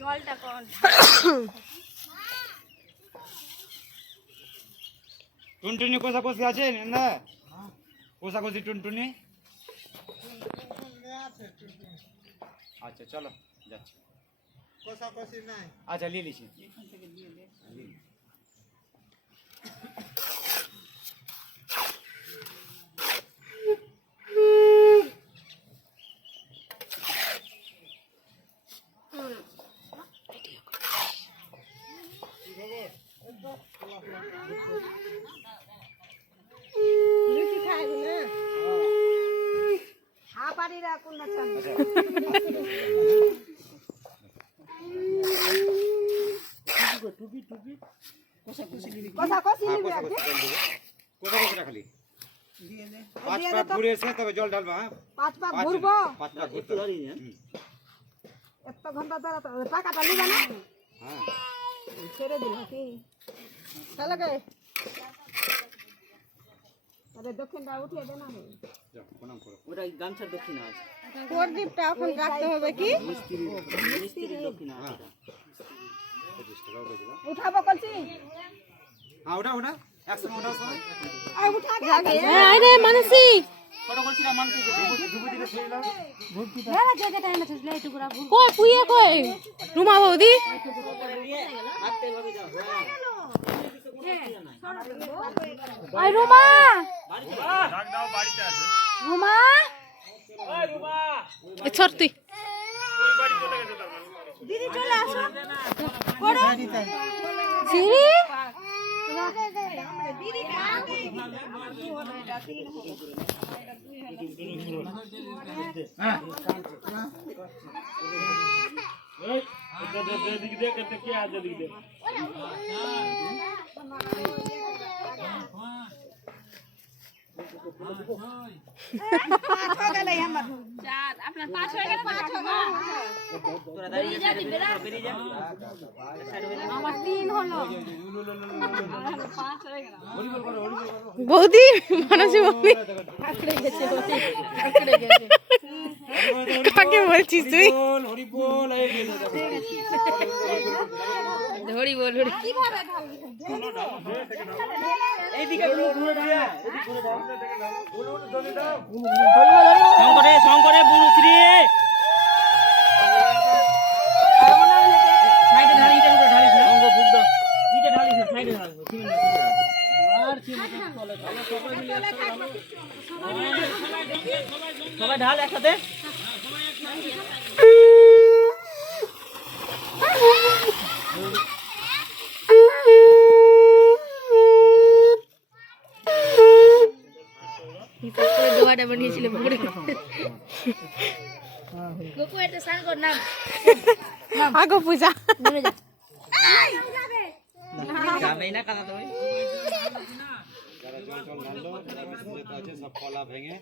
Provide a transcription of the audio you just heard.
জলটা কোন টুনটুনি কোষাকষি আছে না? কোষাকষি টুনটুনি আচ্ছা চলো যাচ্ছি। কোষাকষি নাই। আচ্ছা নিয়ে নিছি। লুচি খাইবি না? হ্যাঁ পারি রা কোন বাচ্চা? কোষাকষি নিবি আজকে? কোষাকষিটা খালি পাঁচ পাক ঘুরে এসে তবে জল ঢালবা। হ্যাঁ 5 পাক ঘুরবো। 5 পাক ঘুরতে হবে। এত ঘন্টা ধরে তো টাকাটা নিবা না? হ্যাঁ ছেড়ে দিল কি চলো গে আরে দক্ষিণটা উঠিয়ে দে না রে যাও প্রণাম করো। ওটা গামছার দক্ষিণা আছে। প্রদীপটা এখন রাখতে হবে কি মিস্ত্রির দক্ষিণা আছে। উঠাবো কলসি হ্যাঁ ওটা ওটা একসঙ্গে ওটা সবাই আই উঠা গে আই রে মানসি ছোট করছিলাম মানুষ যুবতীরা সেই লাও না জায়গাটা এনে থসলে একটু পুরা কই পুইয়া কই রুমা বৌদি হাতে ভাবে যাও। আই রুমা ডাক দাও বাড়িতে আছে। রুমা ওই রুমা এ ছড়তি ওই বাড়ি চলে গেছে তার মানে। দিদি চলে আসো করো সিরি দিদি তোরা দাঁড়িয়ে যা বেরিয়ে যা। আমার 3 হলো বৌদি মানসি বৌদি কাকে বলছিস তুই হরি বল এই গেল হরি বল হরি এইদিকে ঘুরে দাঁড়া। জলে দাও। শঙ্করে শঙ্করে বুড়ুশ্রী সাইডে ঢালি ইটা উপরে ঢালিস না অঙ্গ ফুক দাও ইটা ঢালিস না সাইডে ঢালবো সিমেন্ট না আর সিমেন্ট চলে চলো সবাই মিলে সবাই ঢাল একসাথে। দোয়াটা বানিয়েছিল পুকুরে গোকু এটা সান কর নাম আগো পূজা যাবেই না কাদা তুমি যারা জল ঢাললো আছে সব কলা ভেঙে